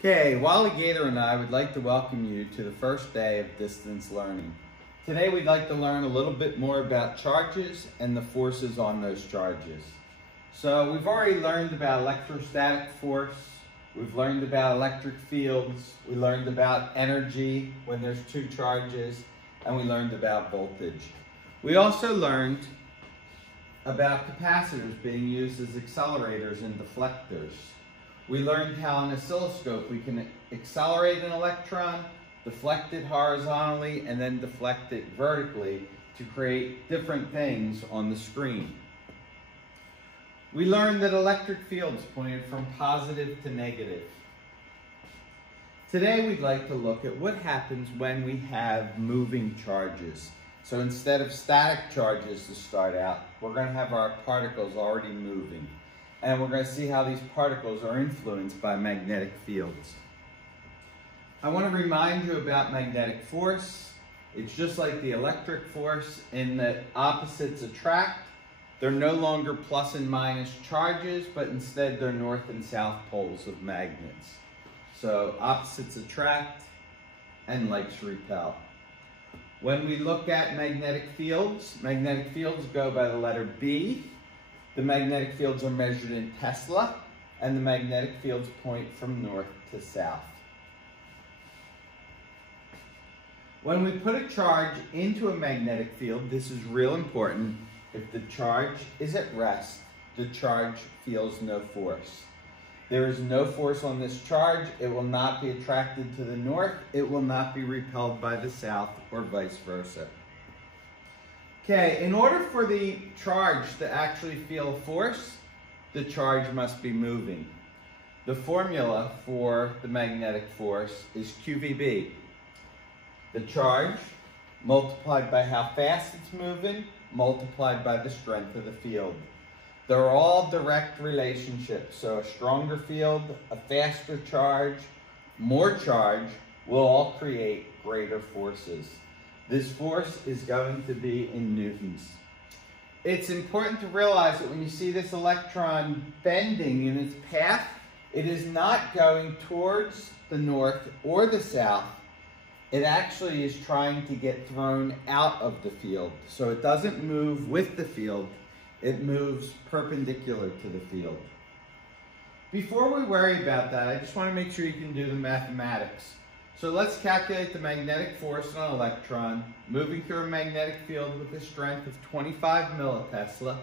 Okay, Wally Gator and I would like to welcome you to the first day of distance learning. Today we'd like to learn a little bit more about charges and the forces on those charges. So we've already learned about electrostatic force, we've learned about electric fields, we learned about energy when there's two charges, and we learned about voltage. We also learned about capacitors being used as accelerators and deflectors. We learned how on an oscilloscope we can accelerate an electron, deflect it horizontally, and then deflect it vertically to create different things on the screen. We learned that electric fields pointed from positive to negative. Today we'd like to look at what happens when we have moving charges. So instead of static charges to start out, we're going to have our particles already moving. And we're going to see how these particles are influenced by magnetic fields. I want to remind you about magnetic force. It's just like the electric force in that opposites attract. They're no longer plus and minus charges, but instead they're north and south poles of magnets. So opposites attract and likes repel. When we look at magnetic fields go by the letter B. The magnetic fields are measured in Tesla, and the magnetic fields point from north to south. When we put a charge into a magnetic field, this is real important. If the charge is at rest, the charge feels no force. There is no force on this charge. It will not be attracted to the north. It will not be repelled by the south, or vice versa. Okay, in order for the charge to actually feel force, the charge must be moving. The formula for the magnetic force is QVB. The charge multiplied by how fast it's moving, multiplied by the strength of the field. They're all direct relationships, so a stronger field, a faster charge, more charge will all create greater forces. This force is going to be in newtons. It's important to realize that when you see this electron bending in its path, it is not going towards the north or the south. It actually is trying to get thrown out of the field. So it doesn't move with the field, it moves perpendicular to the field. Before we worry about that, I just want to make sure you can do the mathematics. So let's calculate the magnetic force on an electron moving through a magnetic field with a strength of 25 millitesla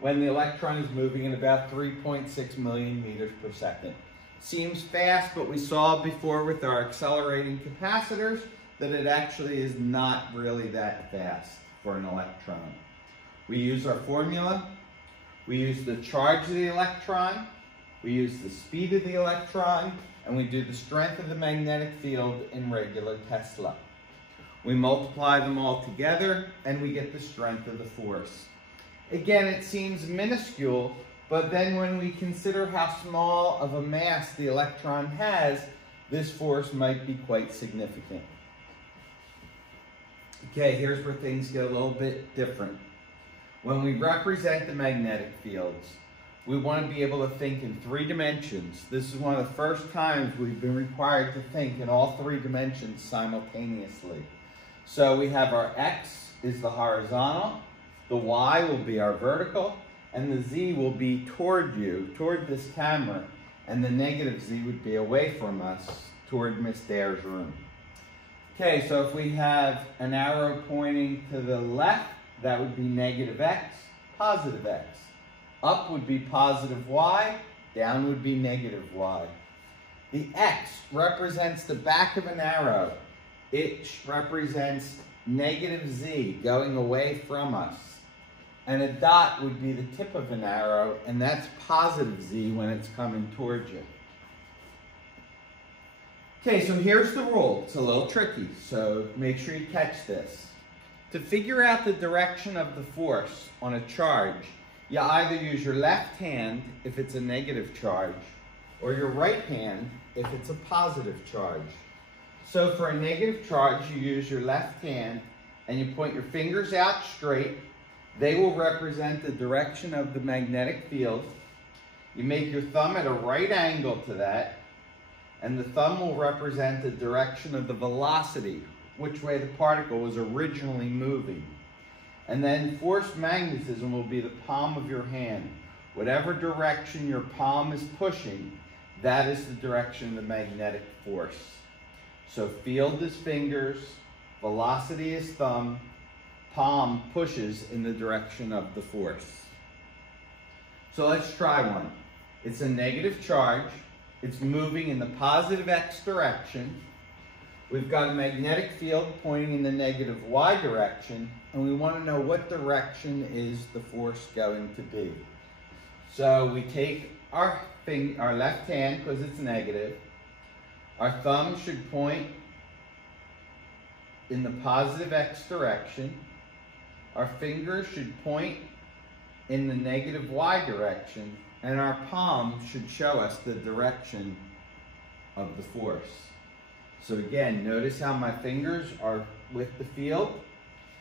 when the electron is moving at about 3.6 million meters per second. Seems fast, but we saw before with our accelerating capacitors that it actually is not really that fast for an electron. We use our formula, we use the charge of the electron, we use the speed of the electron, and we do the strength of the magnetic field in regular Tesla. We multiply them all together and we get the strength of the force. Again, it seems minuscule, but then when we consider how small of a mass the electron has, this force might be quite significant. Okay, here's where things get a little bit different. When we represent the magnetic fields, we want to be able to think in 3 dimensions. This is one of the first times we've been required to think in all 3 dimensions simultaneously. So we have our X is the horizontal, the Y will be our vertical, and the Z will be toward you, toward this camera, and the negative Z would be away from us, toward Miss Dare's room. Okay, so if we have an arrow pointing to the left, that would be negative X, positive X. Up would be positive Y, down would be negative Y. The X represents the back of an arrow. It represents negative Z going away from us. And a dot would be the tip of an arrow, and that's positive Z when it's coming towards you. Okay, so here's the rule. It's a little tricky, so make sure you catch this. To figure out the direction of the force on a charge, you either use your left hand if it's a negative charge, or your right hand if it's a positive charge. So for a negative charge, you use your left hand and you point your fingers out straight. They will represent the direction of the magnetic field. You make your thumb at a right angle to that, and the thumb will represent the direction of the velocity, which way the particle was originally moving. And then force magnetism will be the palm of your hand. Whatever direction your palm is pushing, that is the direction of the magnetic force. So field is fingers, velocity is thumb, palm pushes in the direction of the force. So let's try one. It's a negative charge. It's moving in the positive X direction. We've got a magnetic field pointing in the negative Y direction, and we want to know what direction is the force going to be. So we take our left hand, because it's negative. Our thumb should point in the positive X direction. Our fingers should point in the negative Y direction, and our palm should show us the direction of the force. So again, notice how my fingers are with the field,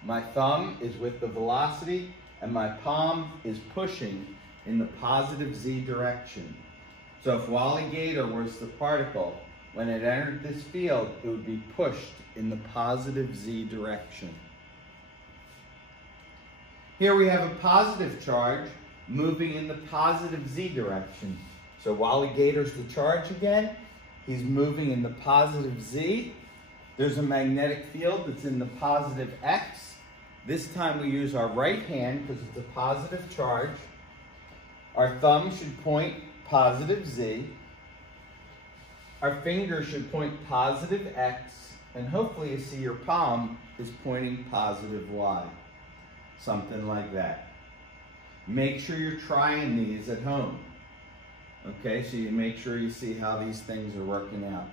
my thumb is with the velocity, and my palm is pushing in the positive Z direction. So if Wally Gator was the particle, when it entered this field, it would be pushed in the positive Z direction. Here we have a positive charge moving in the positive Z direction. So Wally Gator's the charge again. He's moving in the positive Z. There's a magnetic field that's in the positive X. This time we use our right hand because it's a positive charge. Our thumb should point positive Z. Our finger should point positive X. And hopefully you see your palm is pointing positive Y. Something like that. Make sure you're trying these at home. Okay, so you make sure you see how these things are working out.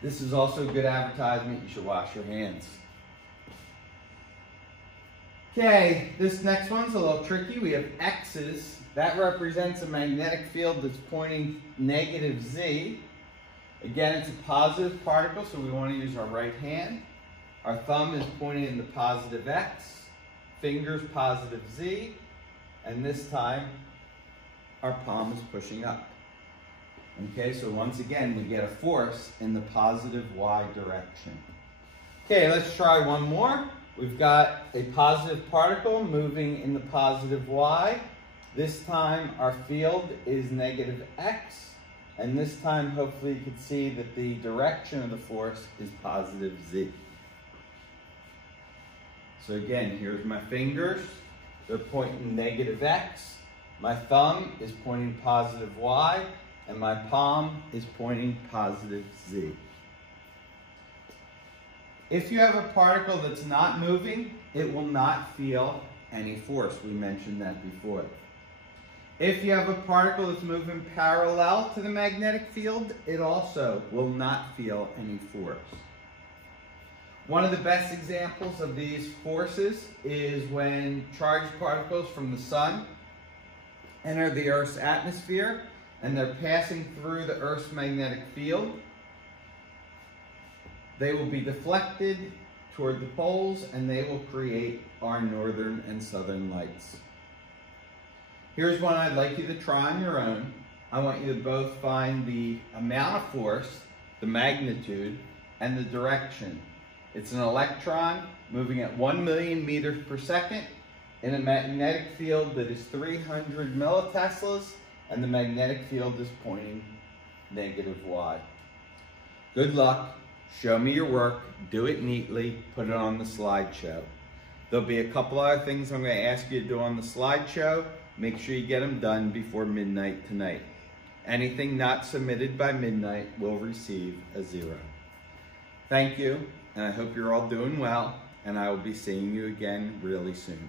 This is also good advertisement. You should wash your hands. Okay, this next one's a little tricky. We have X's. That represents a magnetic field that's pointing negative Z. Again, it's a positive particle, so we want to use our right hand. Our thumb is pointing in the positive X, fingers positive Z, and this time our palm is pushing up. Okay, so once again, we get a force in the positive Y direction. Okay, let's try one more. We've got a positive particle moving in the positive Y. This time our field is negative X, and this time hopefully you can see that the direction of the force is positive Z. So again, here's my fingers. They're pointing negative X. My thumb is pointing positive Y, and my palm is pointing positive Z. If you have a particle that's not moving, it will not feel any force. We mentioned that before. If you have a particle that's moving parallel to the magnetic field, it also will not feel any force. One of the best examples of these forces is when charged particles from the sun enter the Earth's atmosphere and they're passing through the Earth's magnetic field. They will be deflected toward the poles and they will create our northern and southern lights. Here's one I'd like you to try on your own. I want you to both find the amount of force, the magnitude, and the direction. It's an electron moving at 1 million meters per second in a magnetic field that is 300 milliteslas, and the magnetic field is pointing negative Y. Good luck. Show me your work. Do it neatly. Put it on the slideshow. There'll be a couple other things I'm going to ask you to do on the slideshow. Make sure you get them done before midnight tonight. Anything not submitted by midnight will receive a 0. Thank you, and I hope you're all doing well, and I will be seeing you again really soon.